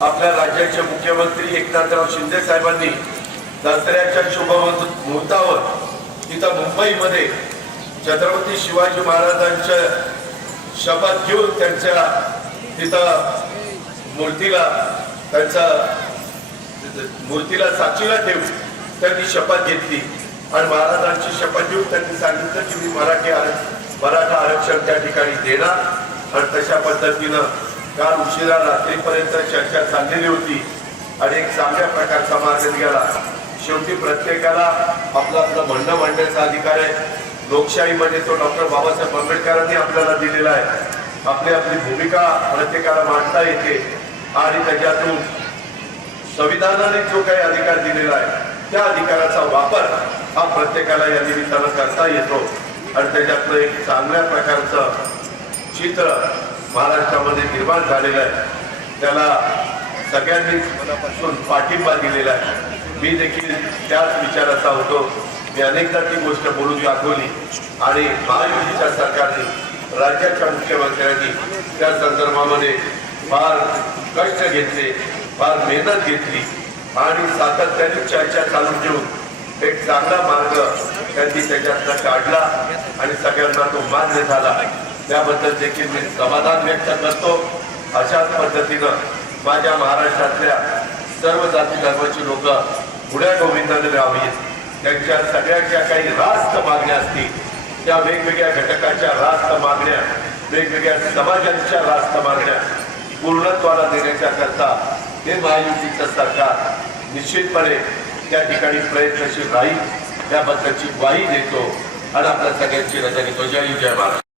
आपल्या राज्याचे मुख्यमंत्री एकनाथराव शिंदे साहेबांनी दसऱ्याच्या शुभ मुहूर्तावर तिथं मुंबईमध्ये छत्रपती शिवाजी महाराजांच्या शपथ घेऊन त्यांच्या तिथं मूर्तीला साक्षीला ठेवून त्यांनी शपथ घेतली आणि महाराजांची शपथ घेऊन त्यांनी सांगितलं की मी मराठा आरक्षण त्या ठिकाणी देणार। आणि तशा पद्धतीनं काल उशिरा रात्रीपर्यंत चर्चा चाललेली होती आणि एक चांगल्या प्रकारचा मार्ग निघाला। शेवटी प्रत्येकाला आपलं आपलं म्हणणं मांडण्याचा अधिकार आहे। लोकशाहीमध्ये तो डॉक्टर बाबासाहेब आंबेडकरांनी आपल्याला दिलेला आहे। आपली आपली भूमिका प्रत्येकाला मांडता येते आणि त्याच्यातून संविधानाने जो काही अधिकार दिलेला आहे त्या अधिकाराचा वापर हा प्रत्येकाला या निमित्तानं करता येतो आणि त्याच्यातलं एक चांगल्या प्रकारचं चित्र महाराष्ट्रामध्ये निर्माण झालेलं आहे। त्याला सगळ्यांनीच मनापासून पाठिंबा दिलेला आहे। मी देखील त्याच विचाराचा होतो। मी अनेकदा ती गोष्ट बोलून दाखवली आणि महायुतीच्या सरकारने राज्याच्या मुख्यमंत्र्यांनी त्या संदर्भामध्ये फार कष्ट घेतले, फार मेहनत घेतली आणि सातत्याने चर्चा चालू ठेवून एक चांगला मार्ग त्यांनी त्याच्यातनं काढला आणि सगळ्यांना तो मान्य झाला। त्याबद्दल देखील मी समाधान व्यक्त करतो। अशाच पद्धतीनं माझ्या महाराष्ट्रातल्या सर्व जाती धर्माची लोक पुढ्या गोविंदाने राहावीत। त्यांच्या सगळ्यांच्या काही रास्त मागण्या असतील त्या वेगवेगळ्या घटकाच्या रास्त मागण्या, वेगवेगळ्या समाजांच्या रास्त मागण्या पूर्णत्वाला देण्याच्या करता हे महायुतीचं सरकार निश्चितपणे त्या ठिकाणी प्रयत्नशील राहील याबद्दलची ग्वाही देतो आणि आपल्या सगळ्यांची रजा घेतो। जय हिंद, जय महाराष्ट्र।